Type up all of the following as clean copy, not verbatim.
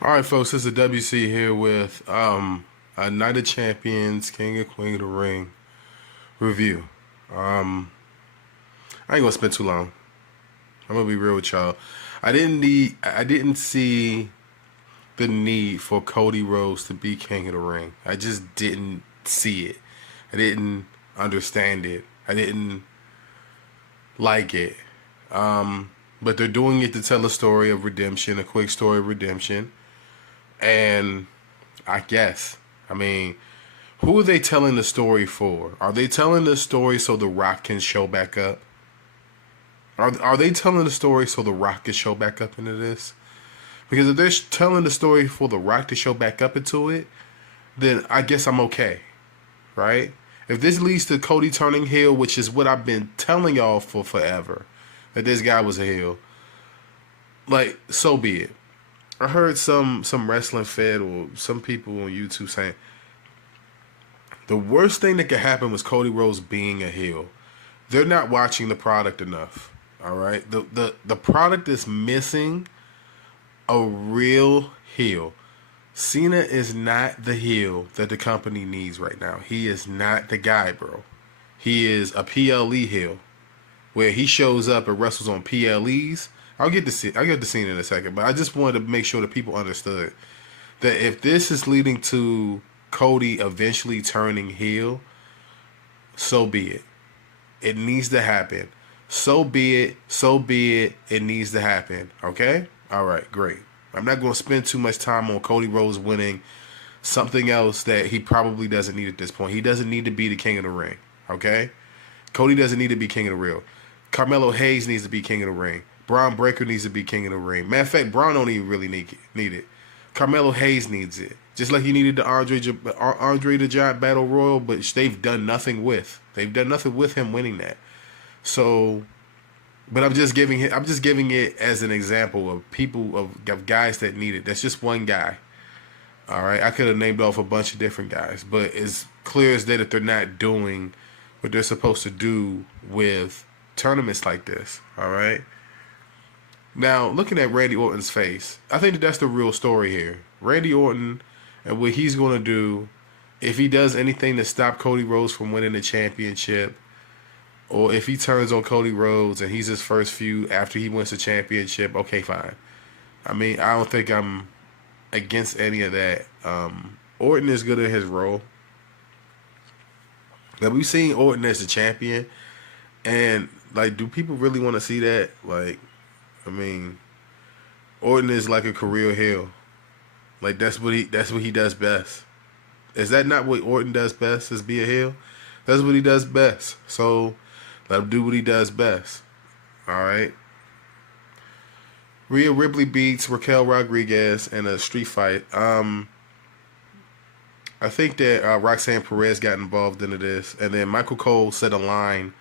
All right, folks, this is WC here with a Night of Champions, King and Queen of the Ring review. I ain't gonna spend too long. I'm gonna be real with y'all. I didn't see the need for Cody Rhodes to be King of the Ring. I just didn't see it. I didn't understand it. I didn't like it. But they're doing it to tell a story of redemption, a quick story of redemption. And I guess, I mean, who are they telling the story for? Are they telling the story so The Rock can show back up? Are they telling the story so The Rock can show back up into this? Because if they're telling the story for The Rock to show back up into it, then I guess I'm okay, right? If this leads to Cody turning heel, which is what I've been telling y'all for forever, that this guy was a heel, like, so be it. I heard some wrestling fed or some people on YouTube saying the worst thing that could happen was Cody Rhodes being a heel. They're not watching the product enough. All right, the product is missing a real heel. Cena is not the heel that the company needs right now. He is not the guy, bro. He is a PLE heel, where he shows up and wrestles on PLEs. I'll get to Cena in a second, but I just wanted to make sure that people understood that if this is leading to Cody eventually turning heel, so be it. It needs to happen. So be it. So be it. It needs to happen. Okay? All right, great. I'm not going to spend too much time on Cody Rhodes winning something else that he probably doesn't need at this point. He doesn't need to be the king of the ring. Okay? Cody doesn't need to be king of the ring. Carmelo Hayes needs to be king of the ring. Braun Breaker needs to be king of the ring. Matter of fact, Braun don't even really need it. Carmelo Hayes needs it. Just like he needed the Andre the Giant Battle Royal, but they've done nothing with. They've done nothing with him winning that. So, but I'm just giving it as an example of people of guys that need it. That's just one guy. All right, I could have named off a bunch of different guys, but it's clear as day that they're not doing what they're supposed to do with tournaments like this. All right. Now, looking at Randy Orton's face, I think that's the real story here. Randy Orton and what he's going to do, if he does anything to stop Cody Rhodes from winning the championship, or if he turns on Cody Rhodes and he's his first feud after he wins the championship, okay, fine. I mean, I don't think I'm against any of that. Orton is good at his role. Now, we've seen Orton as the champion, and, like, do people really want to see that? Like, I mean, Orton is like a career heel. Like that's what he does best. Is that not what Orton does best? Is be a heel? That's what he does best. So let him do what he does best. All right. Rhea Ripley beats Raquel Rodriguez in a street fight. I think that Roxanne Perez got involved into this, and then Michael Cole set a line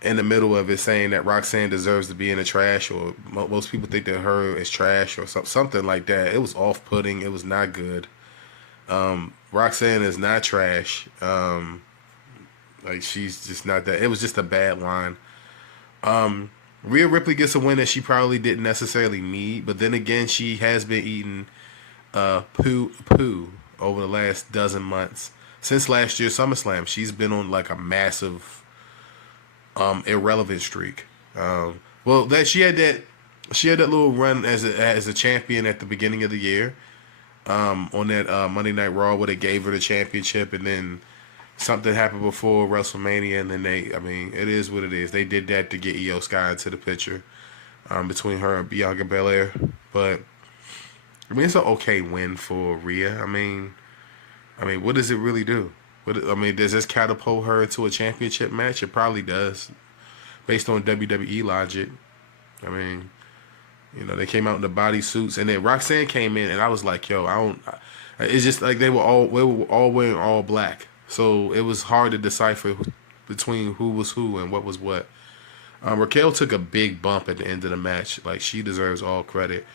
in the middle of it saying that Roxanne deserves to be in the trash, or most people think that her is trash or something like that. It was off-putting. It was not good. Roxanne is not trash. Like, she's just not that. It was just a bad line. Rhea Ripley gets a win that she probably didn't necessarily need, but then again, she has been eating poo over the last dozen months. Since last year's SummerSlam, she's been on like a massive irrelevant streak. Well, that she had that little run as a champion at the beginning of the year, on that Monday Night Raw where they gave her the championship, and then something happened before WrestleMania, and then it is what it is. They did that to get Io Sky into the picture, between her and Bianca Belair. But I mean, it's an okay win for Rhea. I mean, what does it really do? Does this catapult her into a championship match? It probably does, based on WWE logic. I mean, they came out in the bodysuits, and then Roxanne came in, and I was like, yo, it's just like they were all wearing all black, so it was hard to decipher between who was who and what was what. Raquel took a big bump at the end of the match. Like, she deserves all credit.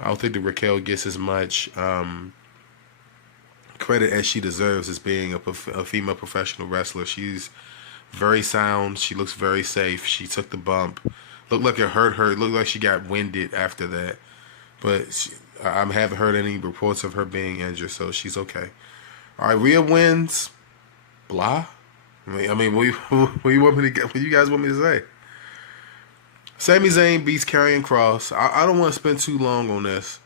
I don't think that Raquel gets as much credit as she deserves as being a female professional wrestler. She's very sound. She looks very safe. She took the bump. Looked like it hurt her. It looked like she got winded after that. but I haven't heard any reports of her being injured, so she's okay. All right, Rhea wins. Blah. I mean, what you want me to get? What you guys want me to say? Sami Zayn beats Karrion Kross. I don't want to spend too long on this.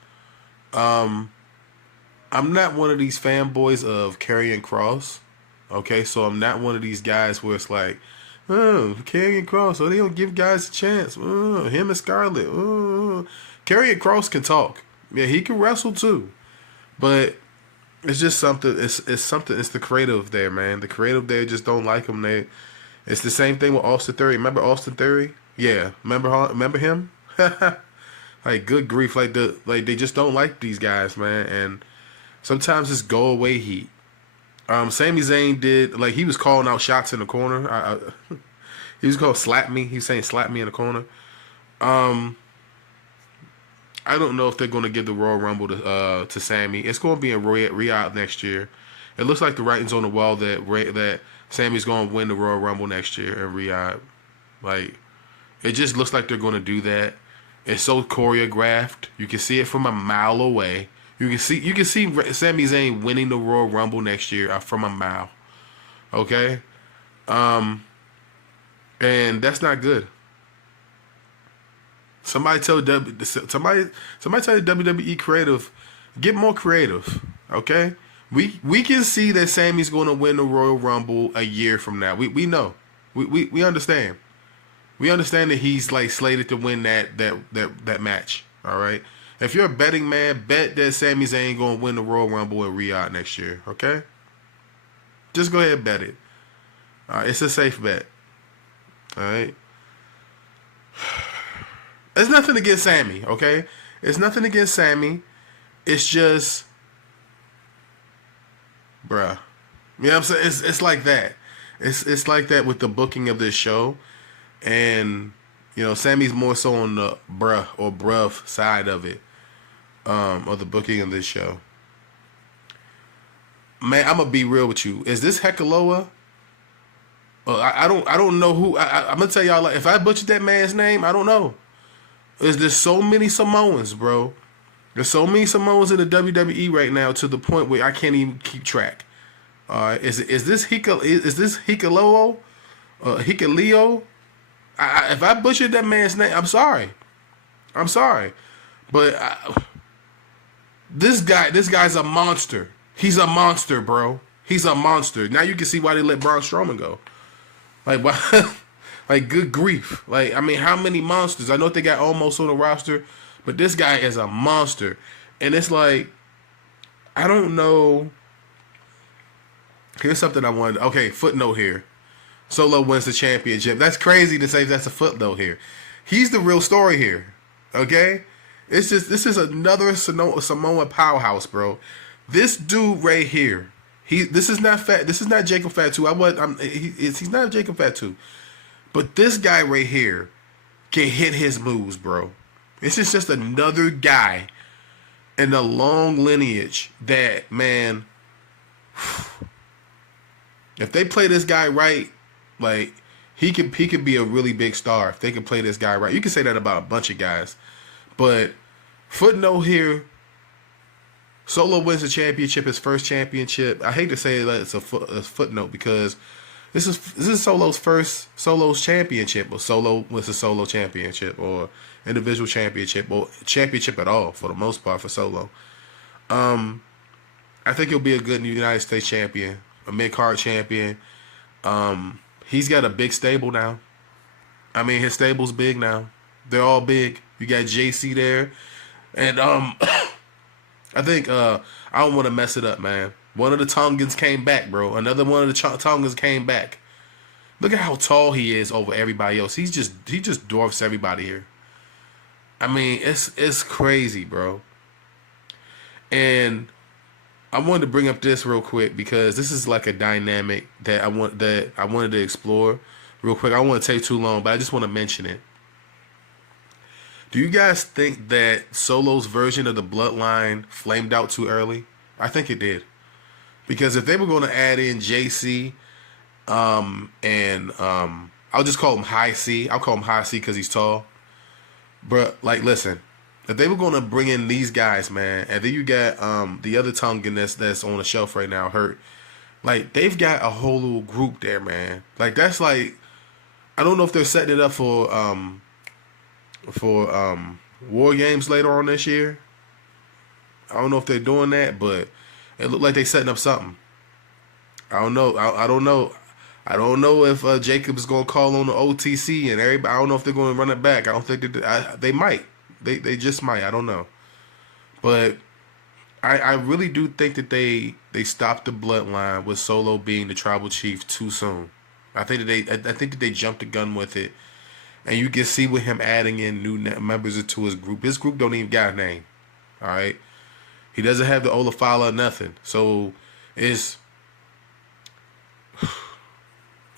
I'm not one of these fanboys of Karrion Kross. Okay, so I'm not one of these guys where it's like, oh, Karrion Kross, they don't give guys a chance. Oh, him and Scarlett. Oh. Karrion Kross can talk. Yeah, he can wrestle too. But it's just something. It's something. It's the creative there, man. The creative there just don't like him. It's the same thing with Austin Theory. Remember Austin Theory? Yeah. Remember him? Like, good grief. Like they just don't like these guys, man. And sometimes it's go away heat. Sami Zayn did, like, he was calling out shots in the corner. He was called slap me. He was saying slap me in the corner. I don't know if they're going to give the Royal Rumble to Sami. It's going to be in Riyadh next year. It looks like the writing's on the wall that Sami's going to win the Royal Rumble next year in Riyadh. Like, it just looks like they're going to do that. It's so choreographed. You can see it from a mile away. You can see Sami Zayn winning the Royal Rumble next year from a mile. Okay? And that's not good. Somebody tell the WWE creative, get more creative. Okay? We can see that Sami's going to win the Royal Rumble a year from now. We know. We understand. We understand that he's like slated to win that match. All right? If you're a betting man, bet that Sami Zayn going to win the Royal Rumble in Riyadh next year, okay? Just go ahead and bet it. It's a safe bet. All right? There's nothing against Sami, okay? It's nothing against Sami. It's just, bruh. You know what I'm saying? It's like that. It's like that with the booking of this show. And, you know, Sami's more so on the bruh side of it. Or the booking of this show. Man, I'm gonna be real with you. Is this Hekaloa? I don't know who. I'm gonna tell y'all, like, if I butchered that man's name, I don't know. There's so many Samoans, bro. There's so many Samoans in the WWE right now to the point where I can't even keep track. Is this Hikaleo? Hikaleo? If I butchered that man's name, I'm sorry. But this guy's a monster. He's a monster, bro. He's a monster. Now you can see why they let Braun Strowman go. Like, why? Like, good grief. Like, I mean, how many monsters? I know they got almost on the roster, but this guy is a monster. And it's like, I don't know. Here's something I wanted. Okay, footnote here. Solo wins the championship. That's crazy to say that's a footnote here. He's the real story here. Okay? It's just, this is another Samoa powerhouse, bro. This dude right here. This is not Jacob Fatu. He's not Jacob Fatu. But this guy right here can hit his moves, bro. This is just another guy in a long lineage that, man, if they play this guy right, like, he could be a really big star if they can play this guy right. You can say that about a bunch of guys. But footnote here, Solo wins the championship, his first championship. I hate to say that it's a footnote because this is Solo's championship, or Solo wins a solo championship, or individual championship, or championship at all for the most part for Solo. I think he'll be a good United States champion, a mid-card champion. He's got a big stable now. I mean, his stable's big now. They're all big. You got JC there, and I think I don't want to mess it up, man. One of the Tongans came back, bro. Another one of the Tongans came back. Look at how tall he is over everybody else. He just dwarfs everybody here. I mean, it's crazy, bro. And I wanted to bring up this real quick because this is like a dynamic that I wanted to explore real quick. I don't want to take too long, but I just want to mention it. Do you guys think that Solo's version of the Bloodline flamed out too early? I think it did. Because if they were going to add in JC, and I'll just call him High C. I'll call him High C because he's tall. But, like, listen. if they were gonna bring in these guys, man, and then you got the other Tongan that's on the shelf right now, hurt. Like they've got a whole little group there, man. Like that's like I don't know if they're setting it up for War Games later on this year. I don't know if they're doing that, but it looked like they're setting up something. I don't know. I don't know. I don't know if Jacob is going to call on the OTC and everybody. I don't know if they're going to run it back. I don't think they might. They just might. I don't know. But I really do think that they stopped the bloodline with Solo being the tribal chief too soon. I think that they jumped the gun with it, and you can see with him adding in new members to his group. His group don't even got a name. All right, he doesn't have the Olafala or nothing. So it's.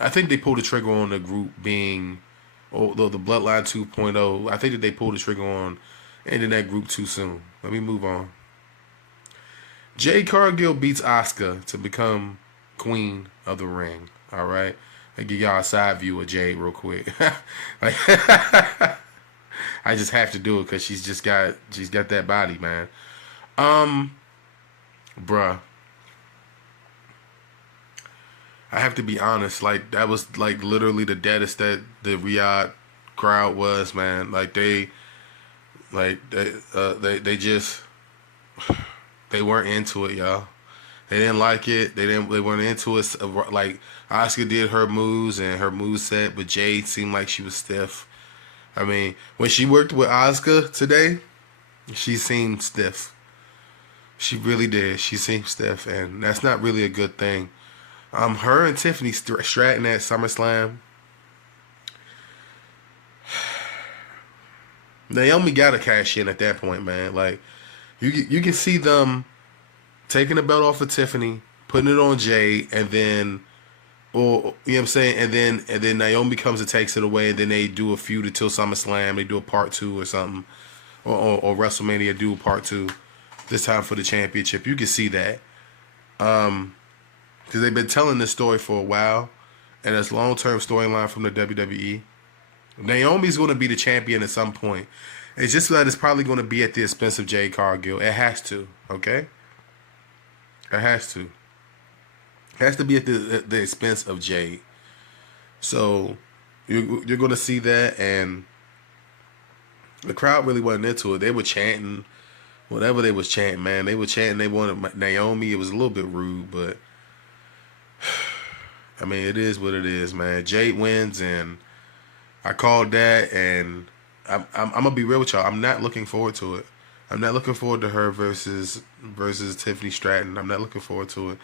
I think they pulled the trigger on the group being, the Bloodline 2.0. I think that they pulled the trigger on ending that group too soon. Let me move on. Jade Cargill beats Asuka to become Queen of the Ring. All right, I give y'all a side view of Jade real quick. Like, I just have to do it because she's got that body, man. Bruh. I have to be honest, like that was like literally the deadest that the Riyadh crowd was, man. Like they just they weren't into it, y'all. They didn't like it. They weren't into it. Like Asuka did her moves and her moveset, but Jade seemed like she was stiff. I mean, when she worked with Asuka today, she seemed stiff. She really did. She seemed stiff, and that's not really a good thing. Her and Tiffany Stratton at SummerSlam. Naomi got to cash in at that point, man. Like you can see them taking the belt off of Tiffany, putting it on Jay, and then, or you know what I'm saying, and then Naomi comes and takes it away, and then they do a feud until SummerSlam. They do a part 2 or something, or WrestleMania do a part 2. This time for the championship. You can see that. Because they've been telling this story for a while, and it's long-term storyline from the WWE. Naomi's going to be the champion at some point. It's just that it's probably going to be at the expense of Jade Cargill. It has to, okay? It has to. It has to be at the expense of Jade. So you're going to see that, and the crowd really wasn't into it. They were chanting whatever they was chanting, man. They were chanting they wanted Naomi. It was a little bit rude, but I mean, it is what it is, man. Jade wins, and I called that, and I'm gonna be real with y'all. I'm not looking forward to it. I'm not looking forward to her versus Tiffany Stratton. I'm not looking forward to it.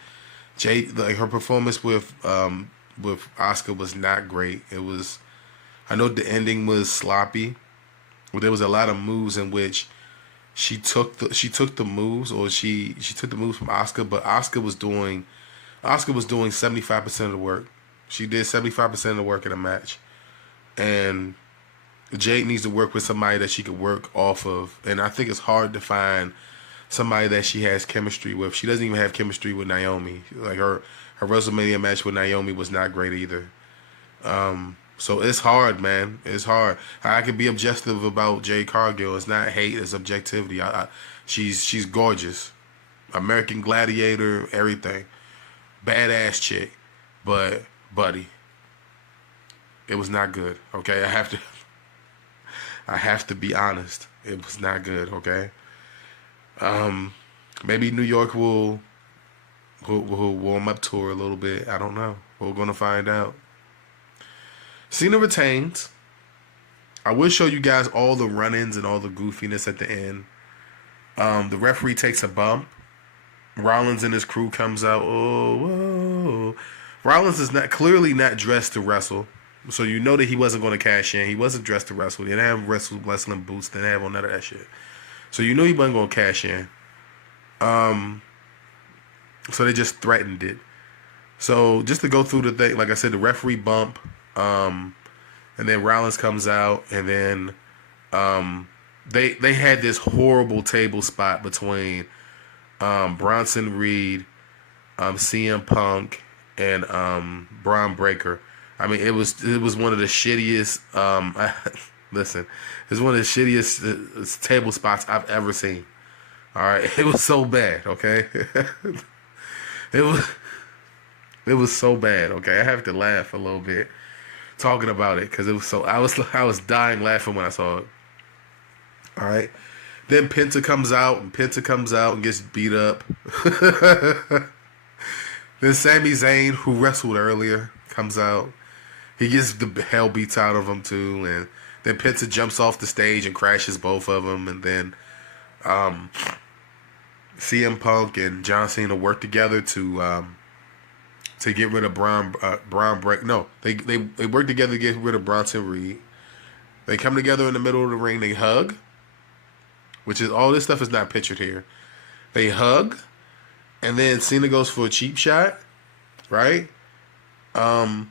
Jade, like her performance with Asuka was not great. It was. I know the ending was sloppy, but there was a lot of moves in which she took the moves, or she took the moves from Asuka, but Asuka was doing 75% of the work. She did 75% of the work in a match. And Jade needs to work with somebody that she could work off of. And I think it's hard to find somebody that she has chemistry with. She doesn't even have chemistry with Naomi. Like her WrestleMania match with Naomi was not great either. So it's hard, man. It's hard. I can be objective about Jade Cargill. It's not hate, it's objectivity. She's gorgeous. American Gladiator, everything. Badass chick, but buddy, it was not good. Okay, I have to be honest. It was not good. Okay, maybe New York will warm up to her a little bit. I don't know. We're gonna find out. Cena retains. I will show you guys all the run-ins and all the goofiness at the end. The referee takes a bump. Rollins and his crew comes out. Oh, whoa. Rollins is clearly not dressed to wrestle, so you know that he wasn't going to cash in. He wasn't dressed to wrestle. He didn't have wrestling boots. Didn't have on none of that shit. So you know he wasn't going to cash in. So they just threatened it. So just to go through the thing, like I said, the referee bump, and then Rollins comes out, and then they had this horrible table spot between Bronson Reed, CM Punk, and Braun Breaker. I mean, it was one of the shittiest. Listen, it's one of the shittiest table spots I've ever seen. All right, it was so bad. Okay, it was it was so bad. Okay, I have to laugh a little bit talking about it because it was so. I was dying laughing when I saw it. All right, then Penta comes out and gets beat up. Then Sami Zayn, who wrestled earlier, comes out. He gets the hell beats out of him too, and then Penta jumps off the stage and crashes both of them, and then CM Punk and John Cena work together to get rid of Braun Break. No, they work together to get rid of Bronson Reed. They come together in the middle of the ring. They hug, which is all this stuff is not pictured here. They hug, and then Cena goes for a cheap shot, right? And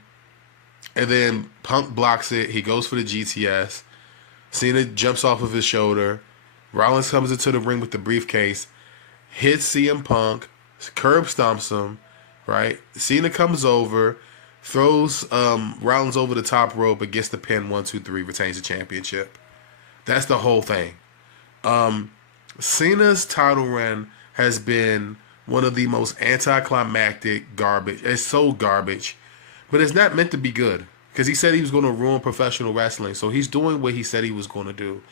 then Punk blocks it. He goes for the GTS. Cena jumps off of his shoulder. Rollins comes into the ring with the briefcase, hits CM Punk, curb stomps him, right? Cena comes over, throws Rollins over the top rope, but gets the pin 1, 2, 3, retains the championship. That's the whole thing. Cena's title run has been one of the most anticlimactic garbage. It's so garbage. But it's not meant to be good. Because he said he was going to ruin professional wrestling. So he's doing what he said he was going to do.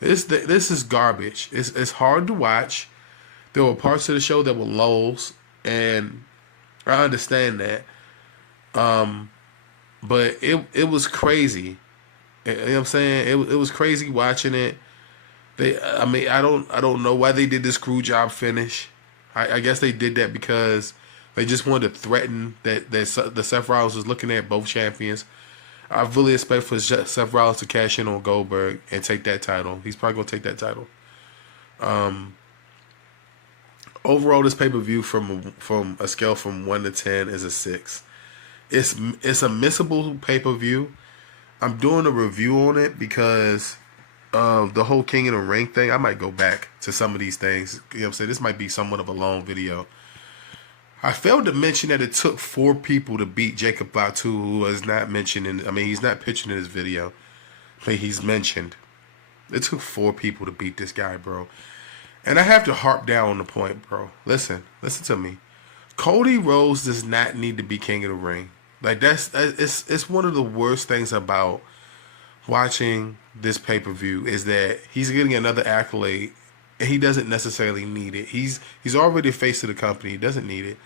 This is garbage. It's hard to watch. There were parts of the show that were lulls. And I understand that. But it was crazy. You know what I'm saying? It was crazy watching it. I don't know why they did this screw job finish. I guess they did that because they just wanted to threaten that the Seth Rollins was looking at both champions. I really expect for Seth Rollins to cash in on Goldberg and take that title. He's probably going to take that title. Overall, this pay-per-view from a scale from 1 to 10 is a 6. It's a missable pay-per-view. I'm doing a review on it because the whole King of the Ring thing. I might go back to some of these things. You know what I'm saying? This might be somewhat of a long video. I failed to mention that it took 4 people to beat Jacob Fatu, who is not mentioned he's not pictured in this video, but he's mentioned. It took 4 people to beat this guy, bro. And I have to harp down on the point, bro. Listen to me. Cody Rhodes does not need to be King of the Ring. Like it's one of the worst things about watching this pay-per-view is that he's getting another accolade and he doesn't necessarily need it. He's already the face of the company. He doesn't need it.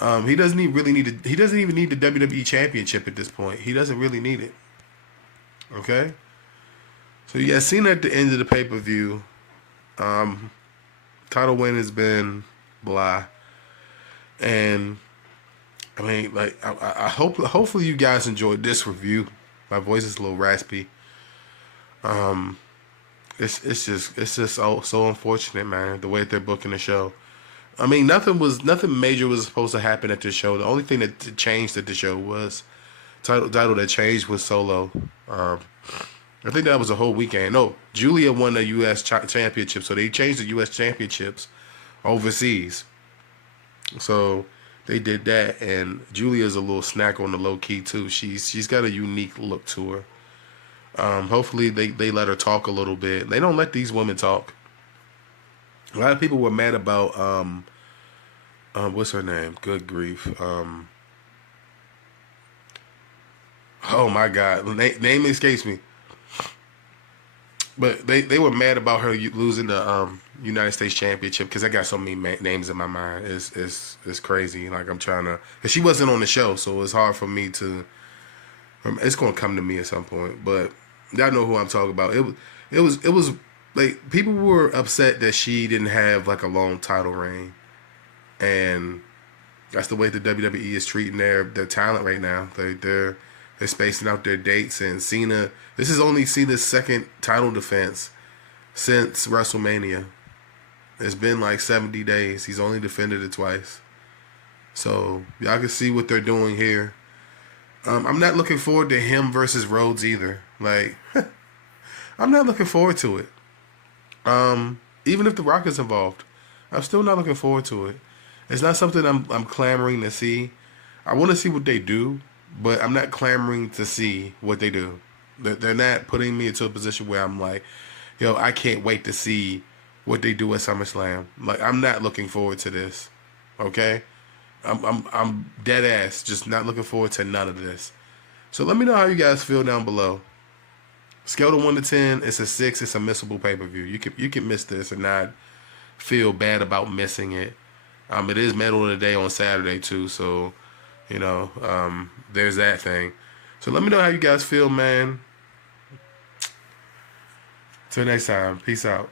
He doesn't even need the WWE Championship at this point. He doesn't really need it. Okay? So yeah, Cena at the end of the pay-per-view. Title win has been blah. And I mean, like, I hopefully you guys enjoyed this review. My voice is a little raspy. It's just so unfortunate, man, the way that they're booking the show. I mean, nothing major was supposed to happen at this show. The only thing that changed at the show was title that changed was Solo. I think that was a whole weekend. No, Julia won the U.S. championship, so they changed the U.S. championships overseas. So they did that, and Julia's a little snack on the low key too. She's got a unique look to her. Hopefully they let her talk a little bit. They don't let these women talk. A lot of people were mad about what's her name? Good grief. Oh my God, name escapes me. But they were mad about her losing the United States Championship because I got so many names in my mind. It's crazy. Like I'm trying to, because she wasn't on the show, so it's hard for me to. It's gonna come to me at some point, but y'all know who I'm talking about. It was like people were upset that she didn't have like a long title reign, and that's the way the WWE is treating their talent right now. They're spacing out their dates, and Cena. This is only Cena's second title defense since WrestleMania. It's been like 70 days. He's only defended it twice. So y'all can see what they're doing here. I'm not looking forward to him versus Rhodes either. Like, I'm not looking forward to it. Even if The Rock is involved, I'm still not looking forward to it. It's not something I'm clamoring to see. I want to see what they do, but I'm not clamoring to see what they do. They're not putting me into a position where I'm like, yo, I can't wait to see what they do at SummerSlam. Like, I'm not looking forward to this. Okay, I'm dead ass, just not looking forward to none of this. So let me know how you guys feel down below. Scale to 1 to 10, it's a 6. It's a missable pay per view. You can miss this and not feel bad about missing it. It is middle of the day on Saturday too, so there's that thing. So let me know how you guys feel, man. Till next time, peace out.